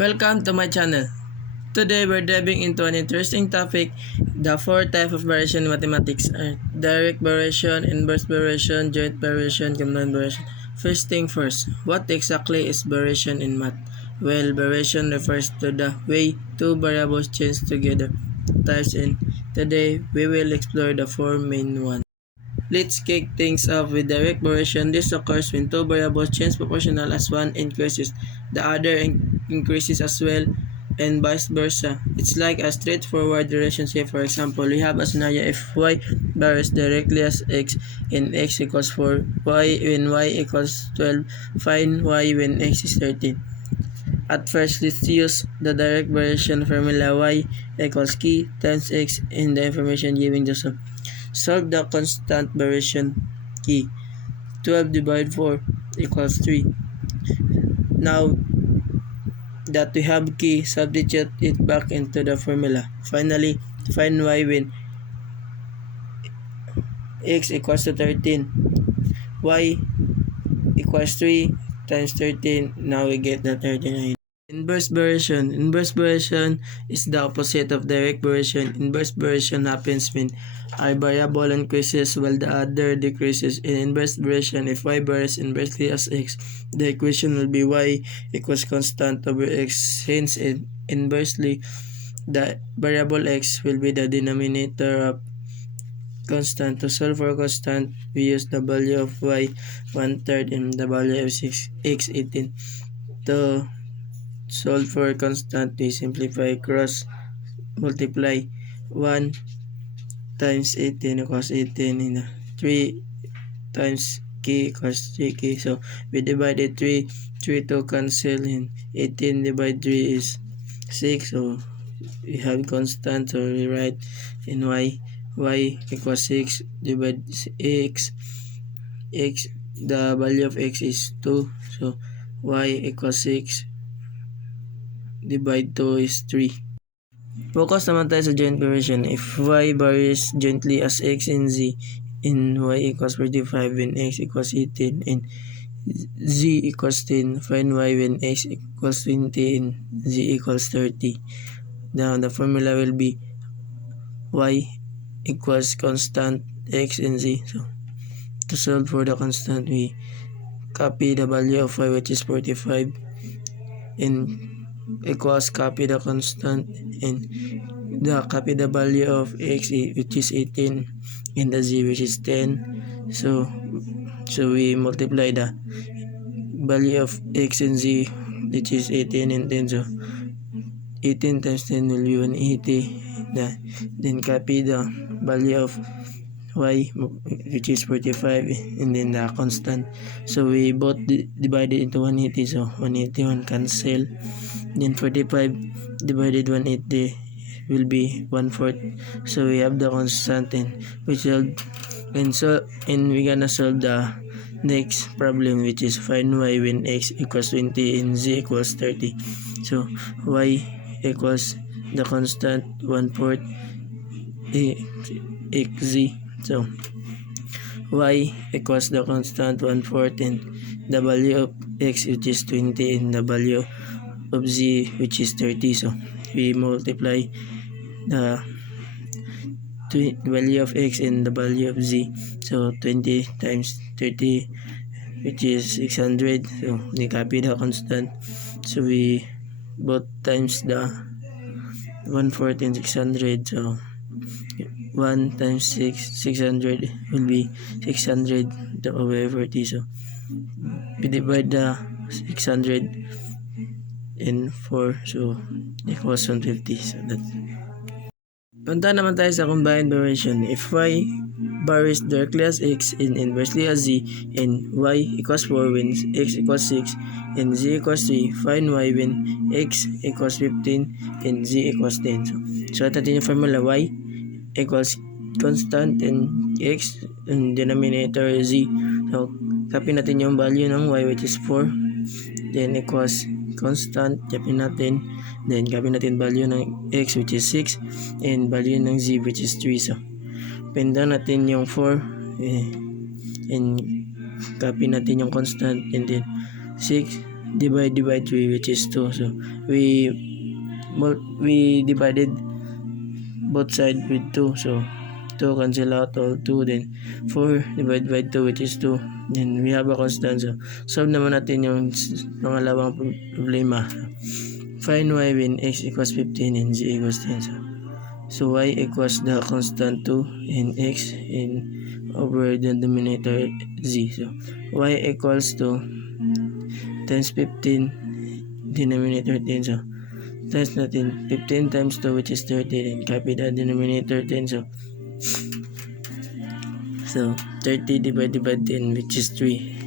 Welcome to my channel. Today we're diving into an interesting topic. The four types of variation in mathematics are direct variation, inverse variation, joint variation, combined variation. First thing first, what exactly is variation in math? Well, variation refers to the way two variables change together. Types in. Today we will explore the four main ones. Let's kick things off with direct variation. This occurs when two variables change proportional as one increases, the other increases as well, and vice versa. It's like a straightforward relationship. For example, we have a scenario if y varies directly as x and x equals 4, y when y equals 12, find y when x is 13. At first, let's use the direct variation formula y equals k times x in the information given to solve. Solve the constant variation key. 12 divided 4 equals 3. Now that we have key, substitute it back into the formula. Finally, find y when x equals to 13. Y equals 3 times 13. Now we get the 39. Inverse variation. Inverse variation is the opposite of direct variation. Inverse variation happens when a variable increases while the other decreases. In inverse variation, if y varies inversely as x, the equation will be y equals constant over x. Hence, inversely, the variable x will be the denominator of constant. To solve for constant, we use the value of y 1/3 and the value of x 18. To solve for constant, we simplify cross multiply 1 times 18 equals 18 and 3 times k equals 3k. So we divided 3 to cancel, and 18 divided 3 is 6. So we have constant, so we write in y equals 6 divided x, the value of x is 2, so y equals 6 divide 2 is 3. Focus naman tayo sa joint variation. If y varies jointly as x and z, and y equals 45 when x equals 18 and z equals 10, find y when x equals 20 and z equals 30. Now the formula will be y equals constant x and z. So to solve for the constant, we copy the value of y, which is 45, and equals copy the constant and copy the value of x, which is 18, and the z, which is 10. So we multiply the value of x and z, which is 18 and 10. So 18 times 10 will be 180. Then copy the value of y, which is 45, and then the constant. So we both divided into 180, so 181 cancel. Then 45 divided 180 will be 1/4. So we have the constant, and we solve, and we're gonna solve the next problem, which is find y when x equals 20 and z equals 30. So y equals the constant 1/4 xz. So y equals the constant 1/4 and the value of x, which is 20, and the value of z, which is 30. So we multiply the value of x and the value of z. So 20 times 30, which is 600. So we copy the constant, so we both times the 1/4 and 600. So 1 times 600 will be 600 over 40. So we divide the 600 and 4, so equals 150. So that's. Punta naman tayo sa combined variation. If y varies directly as x and inversely as z, and y equals 4 when x equals 6 and z equals 3, find y when x equals 15 and z equals 10. So natin yung formula. Y equals constant and x, and denominator z. So copy natin yung value ng y, which is 4, then equals constant, copy natin, then copy natin value ng x, which is 6, and value ng z, which is 3. So penda natin yung 4, and copy natin yung constant, and then 6 divide 3 which is 2. So we divided both sides with 2. So 2 cancel out all 2. Then 4 divided by 2 which is 2. Then we have a constant. So solve naman natin yung pangalawang problema. Find y when x equals 15 and z equals 10. So y equals the constant 2 and x in over the denominator z. So y equals to times 15 denominator 10. So times natin 15 times 2 which is 30. Then copy the denominator 10. So 30 divided by 10 which is 3.